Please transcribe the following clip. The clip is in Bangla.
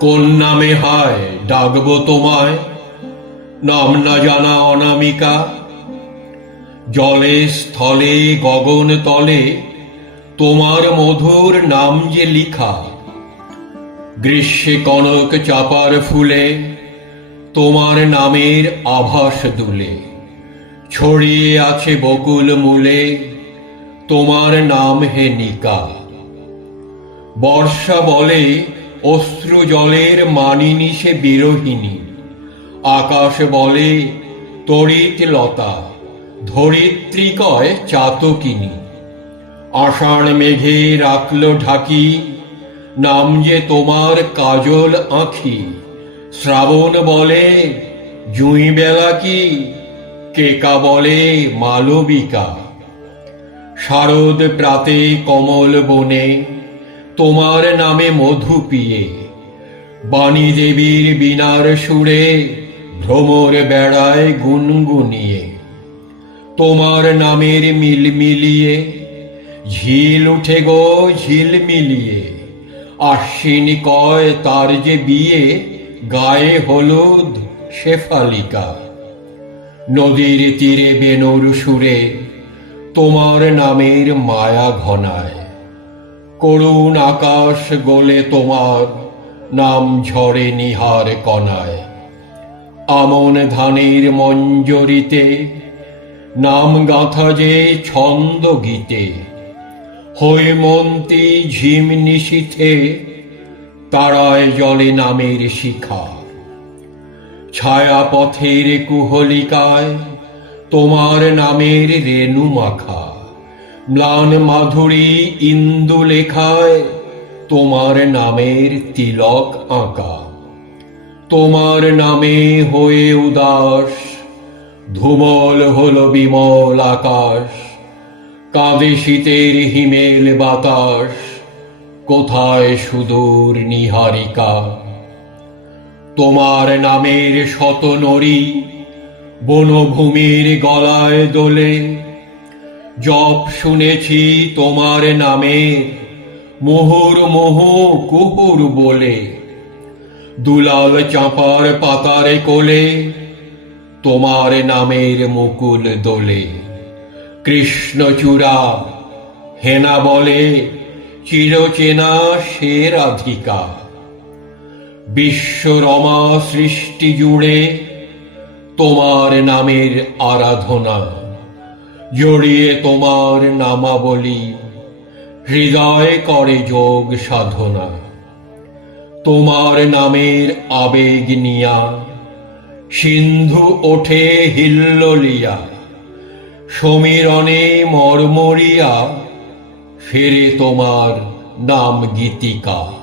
কোন নামে হায়, ডাকবো তোমায়? নাম না জানা অনামিকা। জলে, স্থলে, গগন তলে, তোমার মধুর নাম যে লিখা। গ্রীষ্মে কনক চাপার ফুলে, তোমার নামের আভাস দুলে। ছড়িয়ে আছে বকুল মূলে, তোমার নাম হে নিকা। বর্ষা বলে অশ্রু জলের মানিনী সে বিরোহিনী আকাশ বলে, তড়িৎ লতা ধরিত্রী কয় চাতকিনী। আষাঢ় মেঘে রাখল ঢাকি, নাম যে তোমার কাজল আঁখি। শ্রাবণ বলে, জুঁই বেলা কি? কেকা বলে, মালবিকা। শারদ প্রাতে কমল বনে তোমার নামে মধু পিয়ে। বাণী দেবীর বিনার সুরে ভ্রমর বেড়ায় গুনগুনিয়ে। তোমার নামের মিল মিলিয়ে, ঝিল উঠে গো ঝিল মিলিয়ে। আশ্বিনী কয় তার যে বিয়ে, গায়ে হলুদ শেফালিকা। নদীর তীরে বেনুর সুরে তোমার নামের মায়া ঘনায়। করুণ আকাশ গোলে তোমার, নাম ঝরে নিহার কনায় আমন ধানের মঞ্জরিতে, নাম গাঁথা যে ছন্দ গীতে। হৈমন্তী ঝিম নিশীথে, তারায় জলে নামের শিখা। ছায়া পথের কুহলিকায়, তোমার নামের রেণু মাখা। ম্লান মাধুরী ইন্দু লেখায় তোমার নামের তিলক আঁকা। তোমার নামে হয়ে উদাস, ধুমল হল বিমল আকাশ। কাঁদে শীতের হিমেল বাতাস, কোথায় সুদূর নিহারিকা। তোমার নামের শত নরী বনভূমির গলায় দোলে জপ শুনেছি তোমার নামে। মোহর মোহ কুহুর বলে। দুলাল চাঁপার পাতারে কোলে। তোমার নামের মুকুল দোলে। কৃষ্ণচূড়া হেনা বলে, চিরচেনা সে রাধিকা। বিশ্বরমা সৃষ্টি জুড়ে তোমার নামের আরাধনা। জড়িয়ে তোমার নামাবলী। হৃদয় করে যোগ সাধনা। তোমার নামের আবেগ নিয়া সিন্ধু ওঠে হিল্লিয়া সমীরণে মর্মরিয়া, ফেরে তোমার নাম গীতিকা।